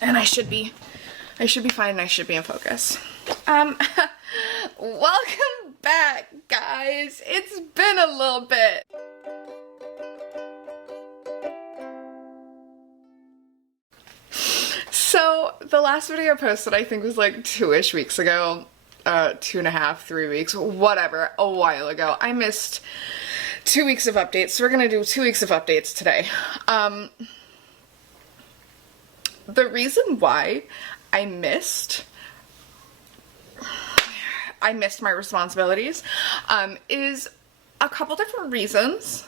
And I should be fine and I should be in focus. Welcome back, guys. It's been a little bit. So the last video I posted, I think, was like 2-ish weeks ago, 2.5, 3 weeks, whatever, a while ago. I missed 2 weeks of updates, so we're gonna do 2 weeks of updates today. The reason why I missed my responsibilities is a couple different reasons.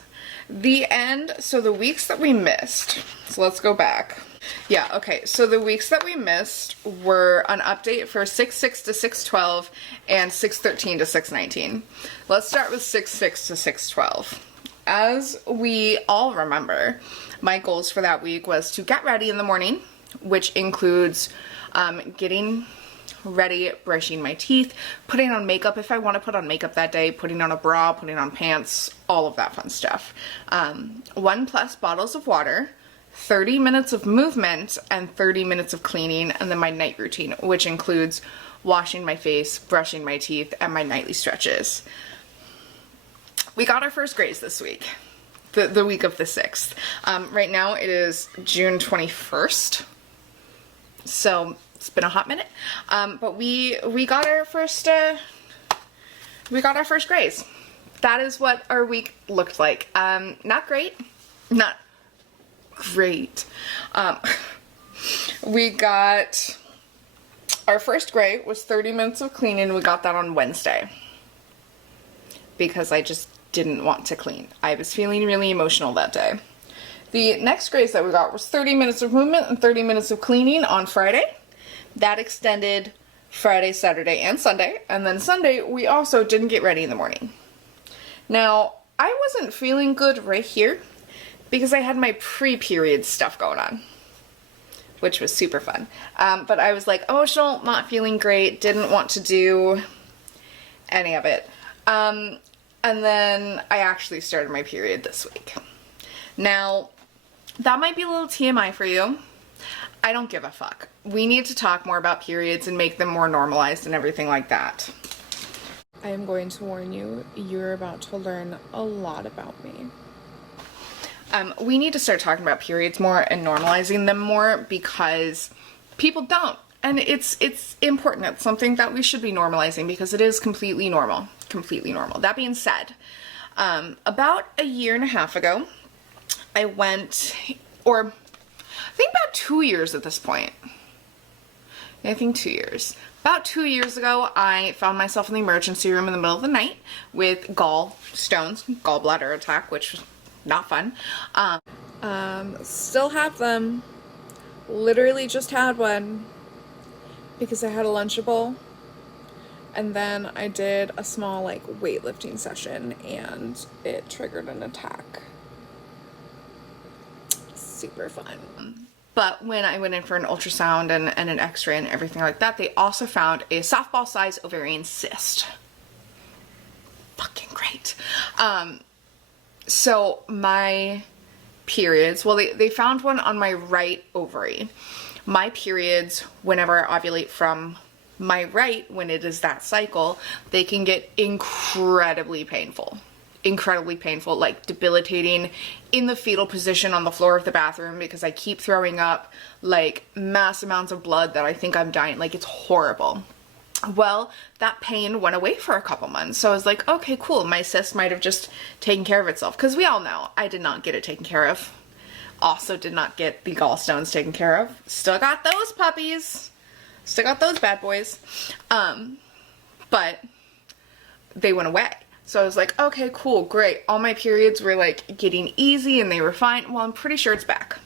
So the weeks that we missed, so let's go back. Yeah, okay, so the weeks that we missed were an update for 6.6 to 6.12 and 6.13 to 6.19. Let's start with 6.6 to 6.12. As we all remember, my goals for that week was to get ready in the morning, which includes getting ready, brushing my teeth, putting on makeup if I want to put on makeup that day, putting on a bra, putting on pants, all of that fun stuff. 1+ bottles of water, 30 minutes of movement, and 30 minutes of cleaning, and then my night routine, which includes washing my face, brushing my teeth, and my nightly stretches. We got our first grays this week, the week of the 6th. Right now it is June 21st, so it's been a hot minute, but we got our first grays. That is what our week looked like. Not great. We got our first gray was 30 minutes of cleaning. We got that on Wednesday because I just didn't want to clean. I was feeling really emotional that day. The next grays that we got was 30 minutes of movement and 30 minutes of cleaning on Friday. That extended Friday, Saturday, and Sunday. And then Sunday, we also didn't get ready in the morning. Now, I wasn't feeling good right here because I had my pre-period stuff going on, which was super fun. But I was like emotional, not feeling great, didn't want to do any of it. And then I actually started my period this week. Now, that might be a little TMI for you. I don't give a fuck. We need to talk more about periods and make them more normalized and everything like that. I am going to warn you, you're about to learn a lot about me. We need to start talking about periods more and normalizing them more because people don't. And it's important. It's something that we should be normalizing because it is completely normal. Completely normal. That being said, about a year and a half ago, I went, or I think about 2 years at this point. I think 2 years. About 2 years ago, I found myself in the emergency room in the middle of the night with gallstones, gallbladder attack, which was not fun. Still have them. Literally just had one because I had a Lunchable. And then I did a small like weightlifting session and it triggered an attack. Super fun. But when I went in for an ultrasound and an x-ray and everything like that, they also found a softball-sized ovarian cyst. Fucking great. So my periods, well, they found one on my right ovary. My periods, whenever I ovulate from my right, when it is that cycle, they can get incredibly painful. Incredibly painful, like debilitating, in the fetal position on the floor of the bathroom because I keep throwing up like mass amounts of blood that I think I'm dying. Like, it's horrible. Well, that pain went away for a couple months, so I was like, okay, cool, my cyst might have just taken care of itself, because we all know I did not get it taken care of. Also did not get the gallstones taken care of. Still got those puppies. Still got those bad boys. But they went away. So I was like, okay, cool, great. All my periods were like getting easy and they were fine. Well, I'm pretty sure it's back.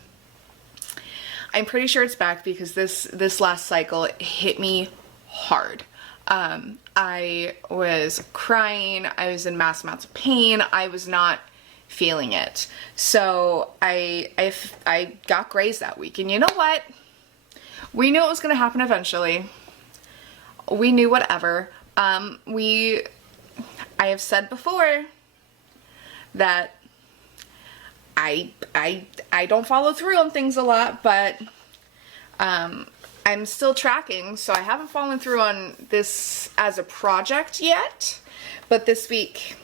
I'm pretty sure it's back because this last cycle hit me hard. I was crying. I was in mass amounts of pain. I was not feeling it. So I got grays that week. And you know what? We knew it was going to happen eventually. We knew whatever. I have said before that I don't follow through on things a lot, but I'm still tracking, so I haven't fallen through on this as a project yet, but this week,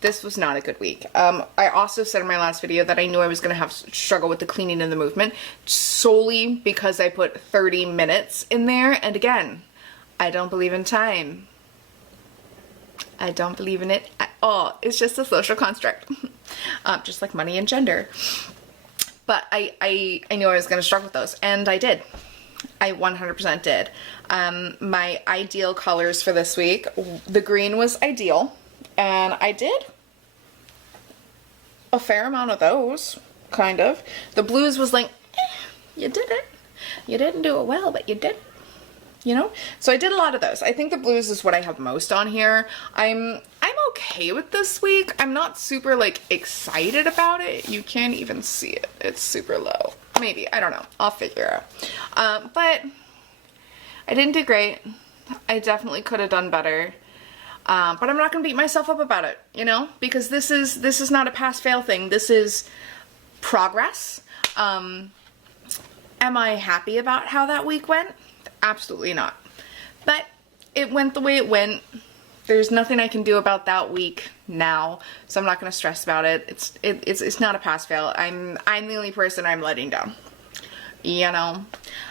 this was not a good week. I also said in my last video that I knew I was going to have struggle with the cleaning and the movement solely because I put 30 minutes in there, and again, I don't believe in time. I don't believe in it at all. It's just a social construct, just like money and gender. But I knew I was going to struggle with those, and I did. I 100% did. My ideal colors for this week, the green was ideal, and I did a fair amount of those, kind of. The blues was like, you did it. You didn't do it well, but you did. You know? So I did a lot of those. I think the blues is what I have most on here. I'm okay with this week. I'm not super, like, excited about it. You can't even see it. It's super low. Maybe. I don't know. I'll figure out. But I didn't do great. I definitely could have done better. But I'm not going to beat myself up about it, you know? Because this is not a pass-fail thing. This is progress. Am I happy about how that week went? Absolutely not. But it went the way it went. There's nothing I can do about that week now, so I'm not going to stress about it. It's not a pass-fail. I'm the only person I'm letting down, you know?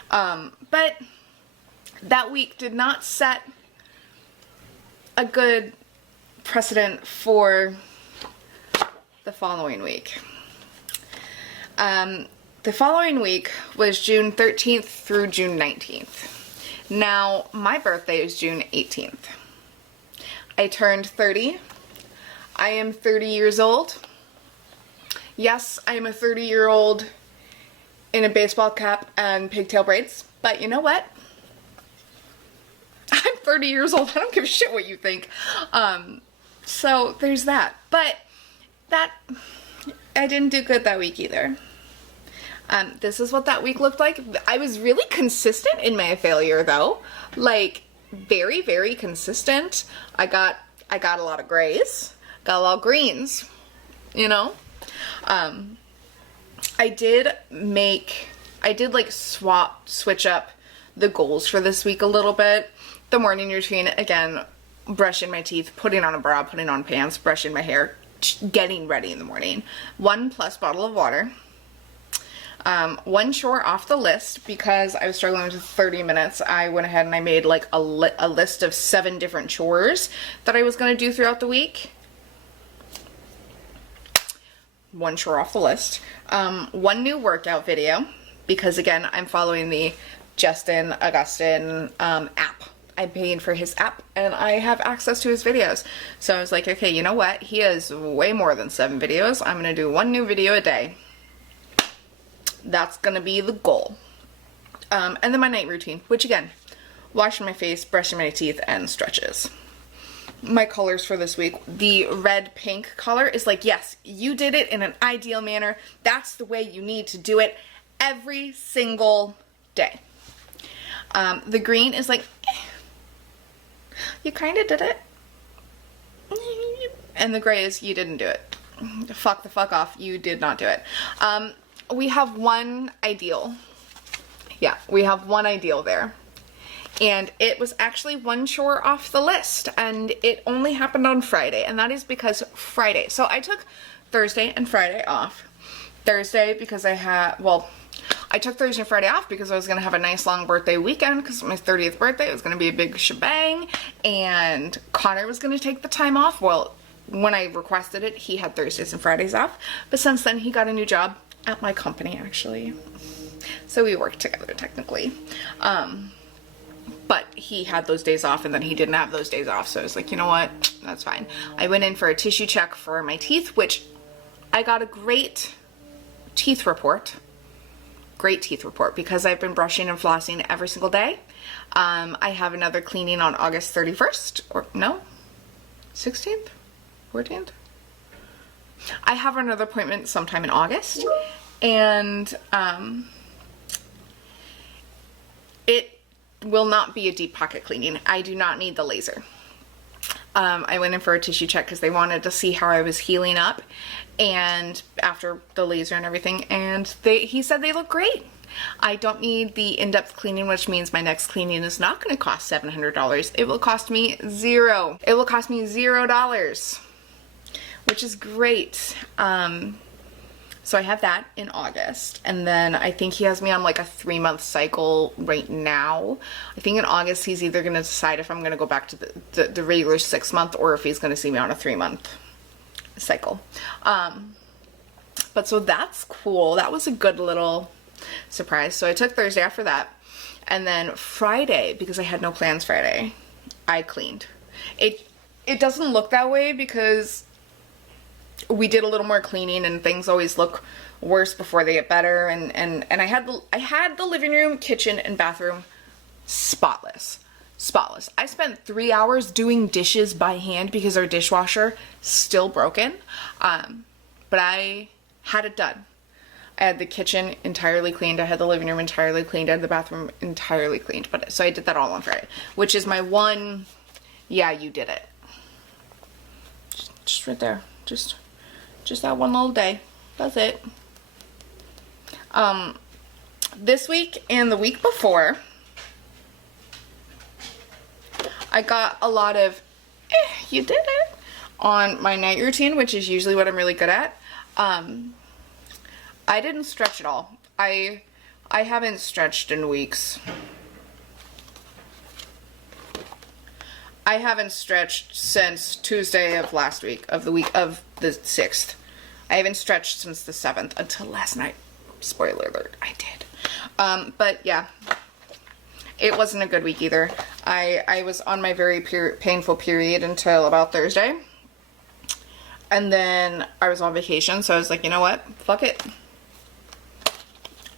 But that week did not set a good precedent for the following week. The following week was June 13th through June 19th. Now, my birthday is June 18th. I turned 30. I am 30 years old. Yes, I am a 30-year-old in a baseball cap and pigtail braids, but you know what? I'm 30 years old. I don't give a shit what you think. So there's that. But I didn't do good that week either. This is what that week looked like. I was really consistent in my failure though. Like, very, very consistent. I got a lot of grays, got a lot of greens, you know? I did like switch up the goals for this week a little bit. The morning routine, again, brushing my teeth, putting on a bra, putting on pants, brushing my hair, getting ready in the morning. 1+ bottle of water. One chore off the list because I was struggling with 30 minutes. I went ahead and I made like a list of 7 different chores that I was going to do throughout the week. One chore off the list. One new workout video because again, I'm following the Justin Augustin app. I'm paying for his app and I have access to his videos. So I was like, okay, you know what? He has way more than 7 videos. I'm going to do 1 new video a day. That's gonna be the goal. And then my night routine, which again, washing my face, brushing my teeth, and stretches. My colors for this week, the red pink color is like, yes, you did it in an ideal manner. That's the way you need to do it every single day. The green is like, you kind of did it. And the gray is, you didn't do it. Fuck the fuck off, you did not do it. We have one ideal. Yeah, we have one ideal there. And it was actually 1 chore off the list. And it only happened on Friday. And that is because Friday. So I took Thursday and Friday off. Thursday because I took Thursday and Friday off because I was going to have a nice long birthday weekend because it's my 30th birthday. It was going to be a big shebang. And Connor was going to take the time off. Well, when I requested it, he had Thursdays and Fridays off. But since then, he got a new job. At my company, actually. So we worked together, technically. But he had those days off, and then he didn't have those days off. So I was like, you know what? That's fine. I went in for a tissue check for my teeth, which I got a great teeth report. Great teeth report, because I've been brushing and flossing every single day. I have another cleaning on August 31st. Or, no? 16th? 14th? I have another appointment sometime in August, and it will not be a deep pocket cleaning. I do not need the laser. I went in for a tissue check because they wanted to see how I was healing up, and after the laser and everything, and he said they look great. I don't need the in-depth cleaning, which means my next cleaning is not going to cost $700. It will cost me zero. It will cost me $0, which is great. So I have that in August, and then I think he has me on like a 3-month cycle right now. I think in August he's either going to decide if I'm going to go back to the regular 6-month or if he's going to see me on a 3-month cycle. But so that's cool. That was a good little surprise. So I took Thursday off for that, and then Friday, because I had no plans Friday, I cleaned. It doesn't look that way because we did a little more cleaning, and things always look worse before they get better. And I had the living room, kitchen, and bathroom spotless. I spent 3 hours doing dishes by hand because our dishwasher still broken. But I had it done. I had the kitchen entirely cleaned. I had the living room entirely cleaned. I had the bathroom entirely cleaned. So I did that all on Friday, which is my one, yeah, you did it. Just right there. Just that one little day. That's it. This week and the week before, I got a lot of, you did it, on my night routine, which is usually what I'm really good at. I didn't stretch at all. I haven't stretched in weeks. I haven't stretched since Tuesday of last week, of the week of the 6th. I haven't stretched since the 7th until last night. Spoiler alert, I did. But yeah, it wasn't a good week either. I was on my very painful period until about Thursday. And then I was on vacation, so I was like, you know what? Fuck it.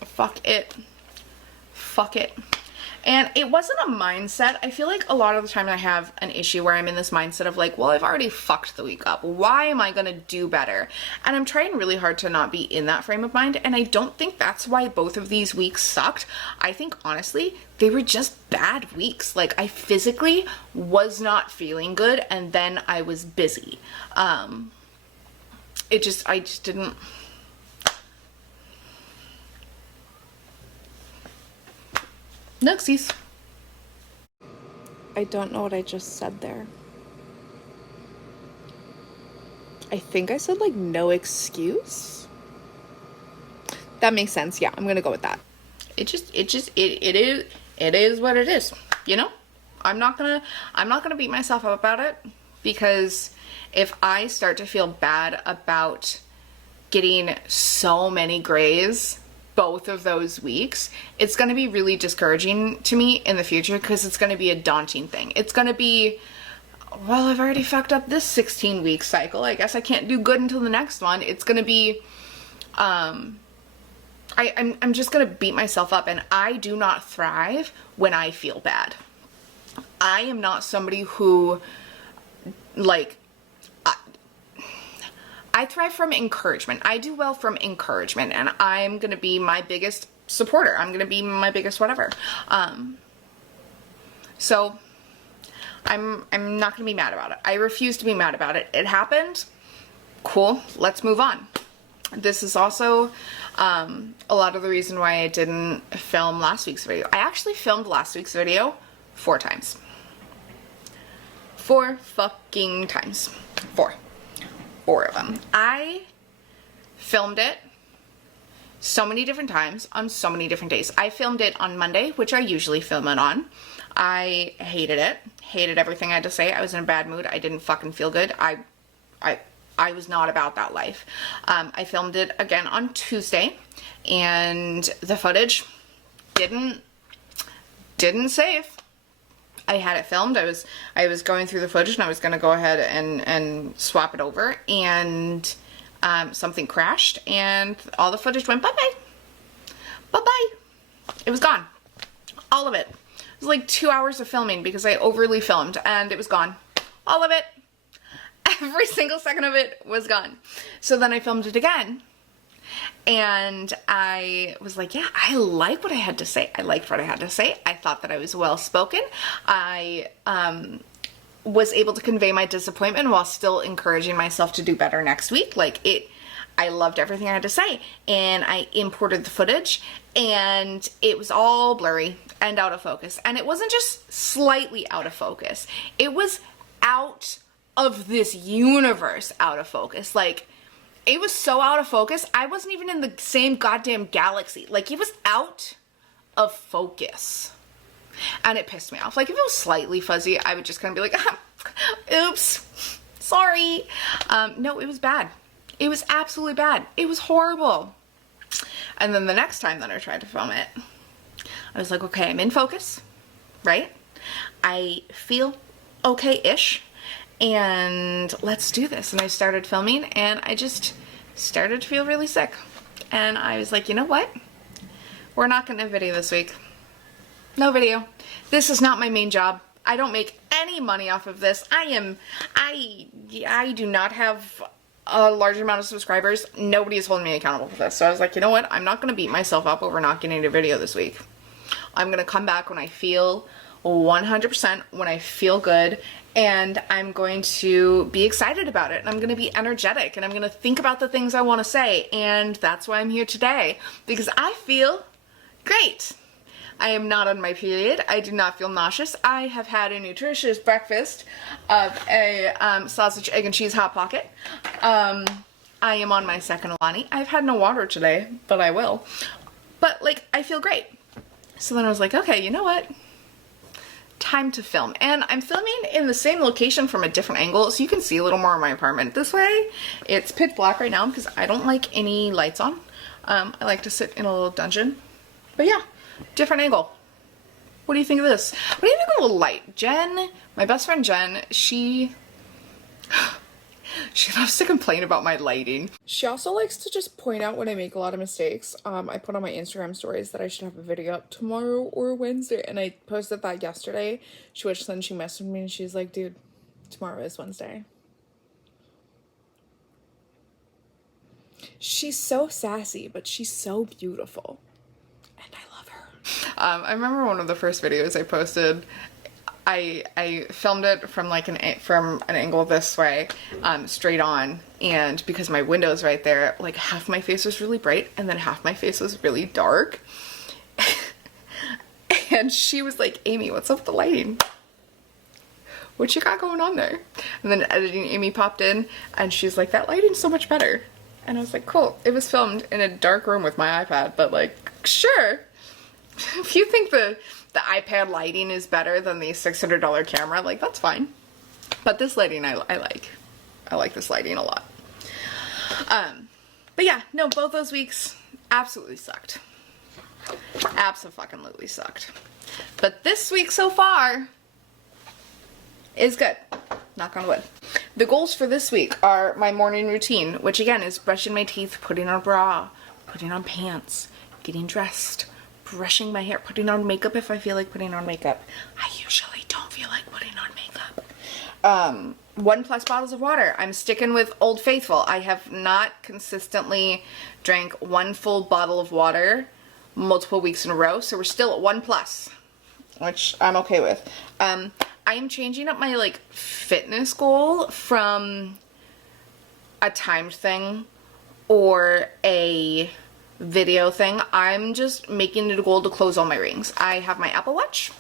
Fuck it. Fuck it. And it wasn't a mindset. I feel like a lot of the time I have an issue where I'm in this mindset of like, well, I've already fucked the week up. Why am I gonna do better? And I'm trying really hard to not be in that frame of mind. And I don't think that's why both of these weeks sucked. I think honestly, they were just bad weeks. Like I physically was not feeling good, and then I was busy. I just didn't. Nooksies. I don't know what I just said there. I think I said like no excuse. That makes sense. Yeah, I'm gonna go with that. It is what it is. You know? I'm not gonna beat myself up about it, because if I start to feel bad about getting so many grays both of those weeks, it's going to be really discouraging to me in the future, because it's going to be a daunting thing. It's going to be, well, I've already fucked up this 16-week cycle. I guess I can't do good until the next one. It's going to be, I'm just going to beat myself up, and I do not thrive when I feel bad. I am not somebody who, like, I thrive from encouragement. I do well from encouragement, and I'm going to be my biggest supporter. I'm going to be my biggest whatever. So I'm not going to be mad about it. I refuse to be mad about it. It happened. Cool. Let's move on. This is also a lot of the reason why I didn't film last week's video. I actually filmed last week's video 4 times. 4 fucking times. 4 of them. I filmed it so many different times on so many different days. I filmed it on Monday, which I usually film it on. I hated it. Hated everything I had to say. I was in a bad mood. I didn't fucking feel good. I was not about that life. I filmed it again on Tuesday, and the footage didn't save. I had it filmed. I was going through the footage, and I was going to go ahead and swap it over, and something crashed, and all the footage went bye-bye. Bye-bye. It was gone. All of it. It was like 2 hours of filming because I overly filmed, and it was gone. All of it. Every single second of it was gone. So then I filmed it again, and I was like, yeah, I like what I had to say. I liked what I had to say. I thought that I was well spoken. I was able to convey my disappointment while still encouraging myself to do better next week. Like I loved everything I had to say, and I imported the footage, and it was all blurry and out of focus. And it wasn't just slightly out of focus. It was out of this universe out of focus. Like, it was so out of focus, I wasn't even in the same goddamn galaxy. Like, it was out of focus. And it pissed me off. Like, if it was slightly fuzzy, I would just kind of be like, oops, sorry. No, it was bad. It was absolutely bad. It was horrible. And then the next time that I tried to film it, I was like, okay, I'm in focus, right? I feel okay-ish, and let's do this. And I started filming, and I just started to feel really sick. And I was like, you know what? We're not gonna video this week. No video. This is not my main job. I don't make any money off of this. I do not have a large amount of subscribers. Nobody is holding me accountable for this. So I was like, you know what? I'm not going to beat myself up over not getting a video this week. I'm going to come back when I feel 100%, when I feel good, and I'm going to be excited about it, and I'm going to be energetic, and I'm going to think about the things I want to say, and that's why I'm here today, because I feel great. I am not on my period. I do not feel nauseous. I have had a nutritious breakfast of a sausage, egg, and cheese Hot Pocket. I am on my second Alani. I've had no water today, but I will. But, like, I feel great. So then I was like, okay, you know what? Time to film. And I'm filming in the same location from a different angle, so you can see a little more of my apartment this way. It's pitch black right now because I don't like any lights on. I like to sit in a little dungeon. But yeah. Different angle. What do you think of this? What do you think of a little light? Jen, my best friend Jen, she loves to complain about my lighting. She also likes to just point out when I make a lot of mistakes. I put on my Instagram stories that I should have a video up tomorrow or Wednesday, and I posted that yesterday. She messaged me and she's like, dude, tomorrow is Wednesday. She's so sassy, but she's so beautiful. I remember one of the first videos I posted, I filmed it from like an angle this way, straight on, and because my window's right there, like half my face was really bright and then half my face was really dark. And she was like, Amy, what's up with the lighting? What you got going on there? And then editing Amy popped in and she's like, that lighting's so much better. And I was like, cool. It was filmed in a dark room with my iPad, but like, sure. If you think the iPad lighting is better than the $600 camera, like, that's fine. But this lighting I like. I like this lighting a lot. But yeah, no, both those weeks absolutely sucked. Abso-fucking-lutely sucked. But this week so far is good. Knock on wood. The goals for this week are my morning routine, which again is brushing my teeth, putting on a bra, putting on pants, getting dressed, brushing my hair, putting on makeup if I feel like putting on makeup. I usually don't feel like putting on makeup. 1+ bottles of water. I'm sticking with Old Faithful. I have not consistently drank 1 full bottle of water multiple weeks in a row, so we're still at 1+, which I'm okay with. I am changing up my like fitness goal from a timed thing or a video thing. I'm just making it a goal to close all my rings. I have my Apple Watch.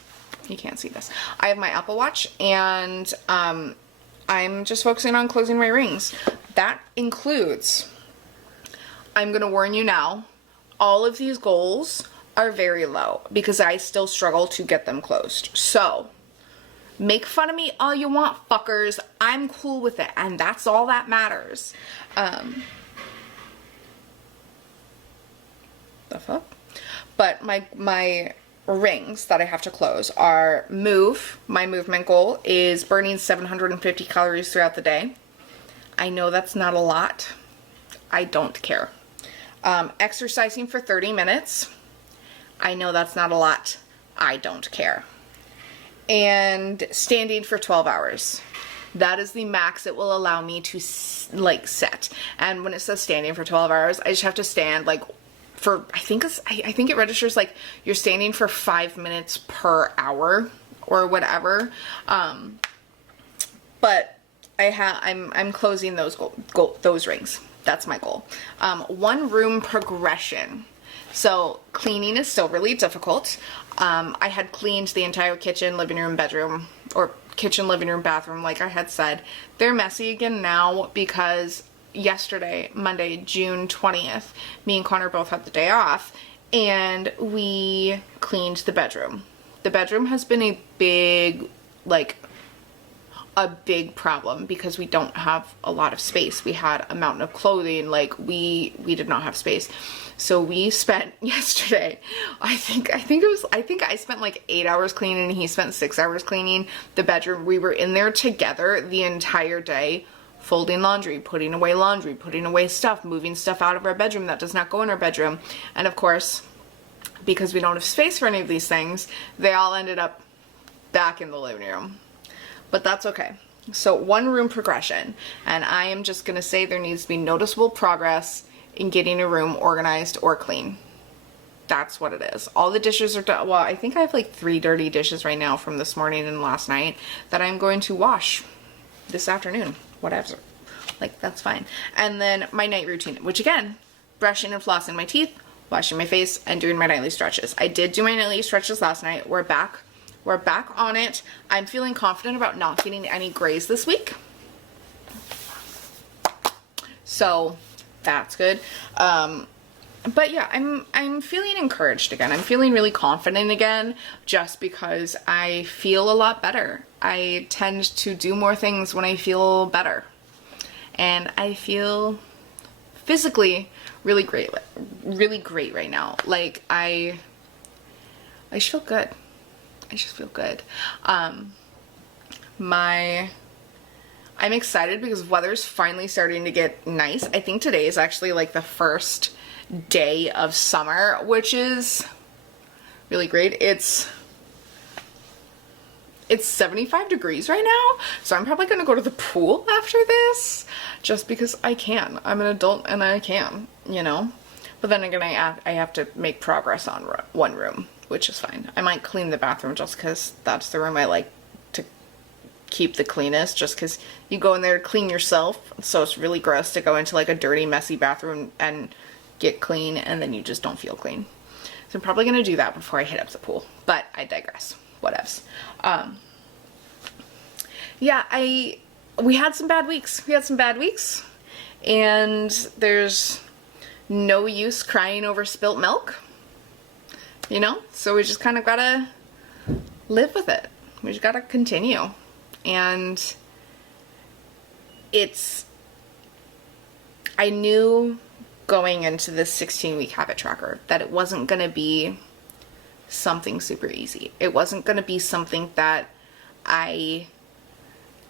You can't see this. I have my Apple Watch, and I'm just focusing on closing my rings. That includes, I'm gonna warn you now, all of these goals are very low because I still struggle to get them closed. So make fun of me all you want, fuckers. I'm cool with it, and that's all that matters. The fuck? But my rings that I have to close are my movement goal is burning 750 calories throughout the day. I know that's not a lot. I don't care. Exercising for 30 minutes. I know that's not a lot. I don't care. And standing for 12 hours. That is the max it will allow me to like set. And when it says standing for 12 hours, I just have to stand like for, I think it registers like you're standing for 5 minutes per hour or whatever. But I'm closing those rings. That's my goal. One room progression. So cleaning is still really difficult. I had cleaned the entire kitchen, living room, bedroom, or kitchen, living room, bathroom, like I had said. They're messy again now because yesterday, Monday, June 20th, me and Connor both had the day off, and we cleaned the bedroom. The bedroom has been a big problem because we don't have a lot of space. We had a mountain of clothing, like we did not have space. So we spent yesterday, I think I spent like 8 hours cleaning and he spent 6 hours cleaning the bedroom. We were in there together the entire day, folding laundry, putting away stuff, moving stuff out of our bedroom that does not go in our bedroom. And of course, because we don't have space for any of these things, they all ended up back in the living room. But that's okay. So one room progression, and I am just gonna say there needs to be noticeable progress in getting a room organized or clean. That's what it is. All the dishes are done. Well, I think I have like 3 dirty dishes right now from this morning and last night that I'm going to wash this afternoon. Whatever. Like, that's fine. And then my night routine, which again, brushing and flossing my teeth, washing my face, and doing my nightly stretches. I did do my nightly stretches last night. We're back on it. I'm feeling confident about not getting any grays this week. So that's good. But yeah, I'm feeling encouraged again. I'm feeling really confident again just because I feel a lot better. I tend to do more things when I feel better. And I feel physically really great right now. Like I just feel good. I just feel good. I'm excited because weather's finally starting to get nice. I think today is actually like the first day of summer, which is really great. It's 75 degrees right now, so I'm probably gonna go to the pool after this just because I can. I'm an adult and I can, you know? But then again, I have to make progress on one room, which is fine. I might clean the bathroom just because that's the room I like to keep the cleanest, just because you go in there to clean yourself, so it's really gross to go into like a dirty, messy bathroom and get clean, and then you just don't feel clean. So I'm probably going to do that before I hit up the pool, but I digress. Whatevs. Yeah, we had some bad weeks. And there's no use crying over spilt milk, you know? So we just kind of gotta live with it. We just gotta continue. And I knew going into this 16-week habit tracker that it wasn't gonna be something super easy. It wasn't gonna be something that I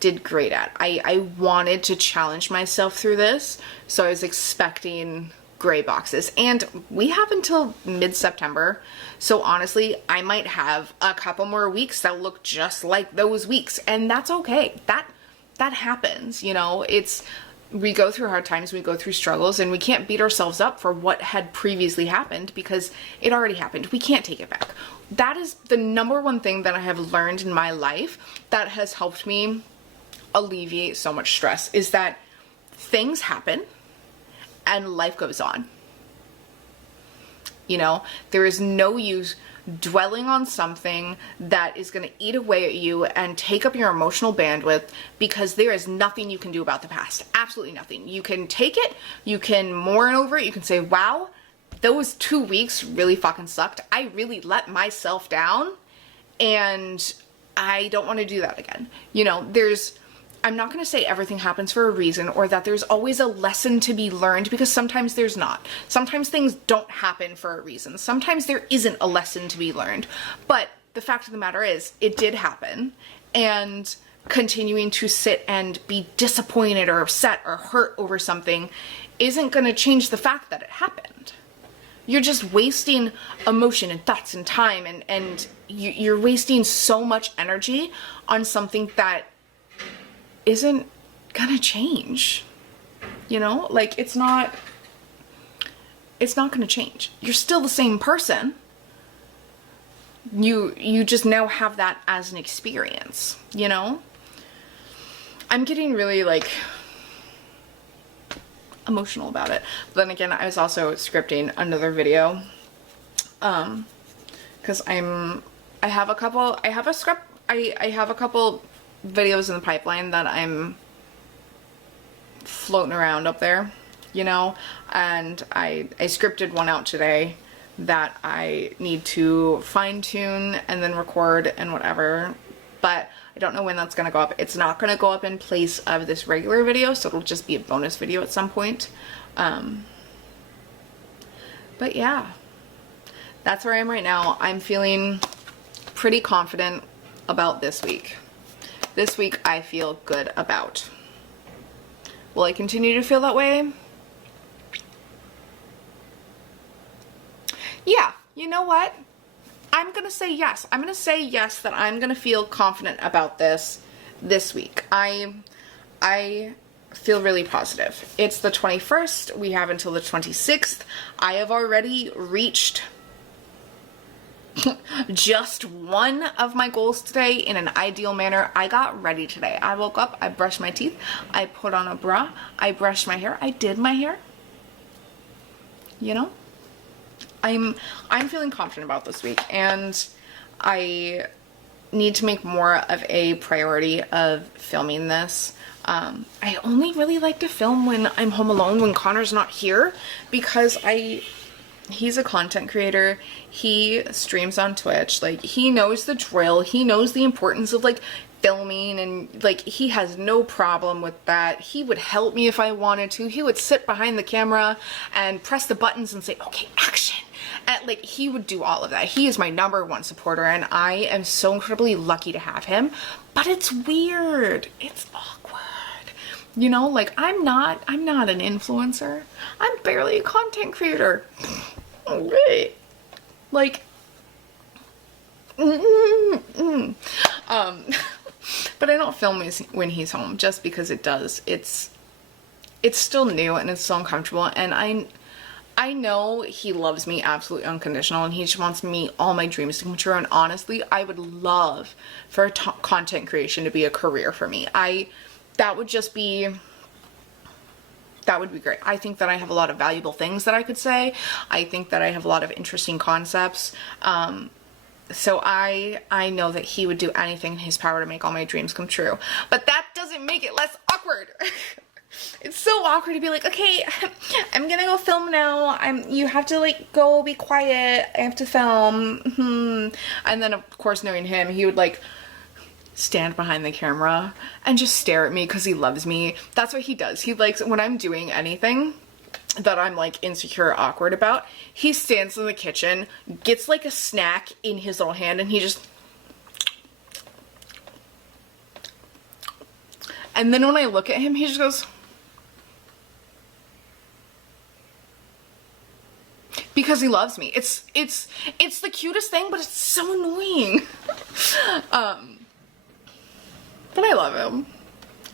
did great at. I wanted to challenge myself through this, so I was expecting gray boxes, and we have until mid-September, so honestly I might have a couple more weeks that look just like those weeks, and that's okay. That happens, you know. We go through hard times, we go through struggles, and we can't beat ourselves up for what had previously happened because it already happened. We can't take it back. That is the number one thing that I have learned in my life that has helped me alleviate so much stress, is that things happen and life goes on. You know, there is no use dwelling on something that is going to eat away at you and take up your emotional bandwidth, because there is nothing you can do about the past. Absolutely nothing. You can take it, you can mourn over it, you can say, wow, those 2 weeks really fucking sucked. I really let myself down and I don't want to do that again. You know, I'm not going to say everything happens for a reason or that there's always a lesson to be learned, because sometimes there's not. Sometimes things don't happen for a reason. Sometimes there isn't a lesson to be learned. But the fact of the matter is, it did happen. And continuing to sit and be disappointed or upset or hurt over something isn't going to change the fact that it happened. You're just wasting emotion and thoughts and time, and you're wasting so much energy on something that isn't gonna change, you know? Like, it's not gonna change. You're still the same person. You just now have that as an experience, you know? I'm getting really, like, emotional about it. But then again, I was also scripting another video, because I have a couple videos in the pipeline that I'm floating around up there, you know, and I scripted one out today that I need to fine tune and then record and whatever, but I don't know when that's gonna go up. It's not gonna go up in place of this regular video, so it'll just be a bonus video at some point. But yeah, that's where I am right now. I'm feeling pretty confident about this week. This week I feel good about. Will I continue to feel that way? Yeah, you know what? I'm gonna say yes. I'm gonna say yes, that I'm gonna feel confident about this week. I feel really positive. It's the 21st. We have until the 26th. I have already reached just one of my goals today in an ideal manner. I got ready today. I woke up, I brushed my teeth, I put on a bra, I brushed my hair, I did my hair. You know? I'm feeling confident about this week, and I need to make more of a priority of filming this. I only really like to film when I'm home alone, when Connor's not here, because he's a content creator. He streams on Twitch. Like, he knows the drill. He knows the importance of, like, filming, and, like, he has no problem with that. He would help me if I wanted to. He would sit behind the camera and press the buttons and say, okay, action. And, like, he would do all of that. He is my #1 supporter, and I am so incredibly lucky to have him. But it's weird. It's awkward. You know, like, I'm not an influencer. I'm barely a content creator. Okay. Like, but I don't film when he's home, just because it's still new and it's so uncomfortable, and I know he loves me absolutely unconditional, and he just wants me, all my dreams to come true, and honestly, I would love for content creation to be a career for me. That would be great. I think that I have a lot of valuable things that I could say. I think that I have a lot of interesting concepts. So I know that he would do anything in his power to make all my dreams come true. But that doesn't make it less awkward. It's so awkward to be like, okay, I'm gonna go film now. You have to, like, go be quiet. I have to film. And then, of course, knowing him, he would, like, stand behind the camera and just stare at me because he loves me. That's what he does. He likes, when I'm doing anything that I'm, like, insecure or awkward about, he stands in the kitchen, gets, like, a snack in his little hand, and he just... And then when I look at him, he just goes... Because he loves me. It's the cutest thing, but it's so annoying. But I love him.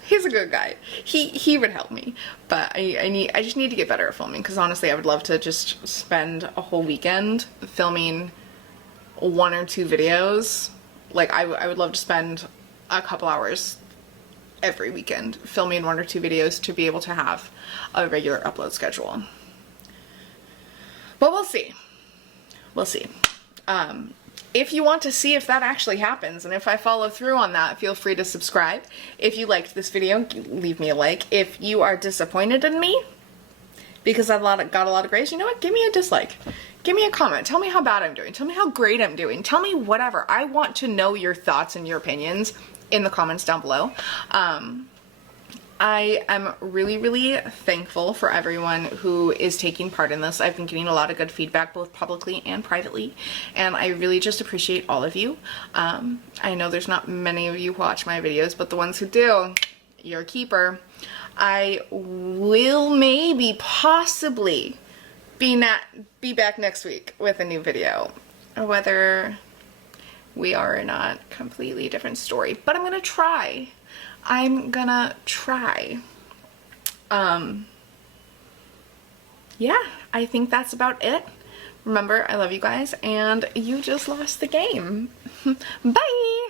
He's a good guy. He would help me, but I just need to get better at filming, because honestly I would love to just spend a whole weekend filming 1 or 2 videos. Like, I would love to spend a couple hours every weekend filming 1 or 2 videos to be able to have a regular upload schedule. But we'll see. We'll see. If you want to see if that actually happens, and if I follow through on that, feel free to subscribe. If you liked this video, leave me a like. If you are disappointed in me because I got a lot of grace, you know what? Give me a dislike. Give me a comment. Tell me how bad I'm doing. Tell me how great I'm doing. Tell me whatever. I want to know your thoughts and your opinions in the comments down below. I am really, really thankful for everyone who is taking part in this. I've been getting a lot of good feedback, both publicly and privately, and I really just appreciate all of you. I know there's not many of you who watch my videos, but the ones who do, you're a keeper. I will maybe, possibly, be back next week with a new video. Whether we are or not, completely different story, but I'm gonna try. I'm gonna try. Yeah, I think that's about it. Remember, I love you guys, and you just lost the game. Bye!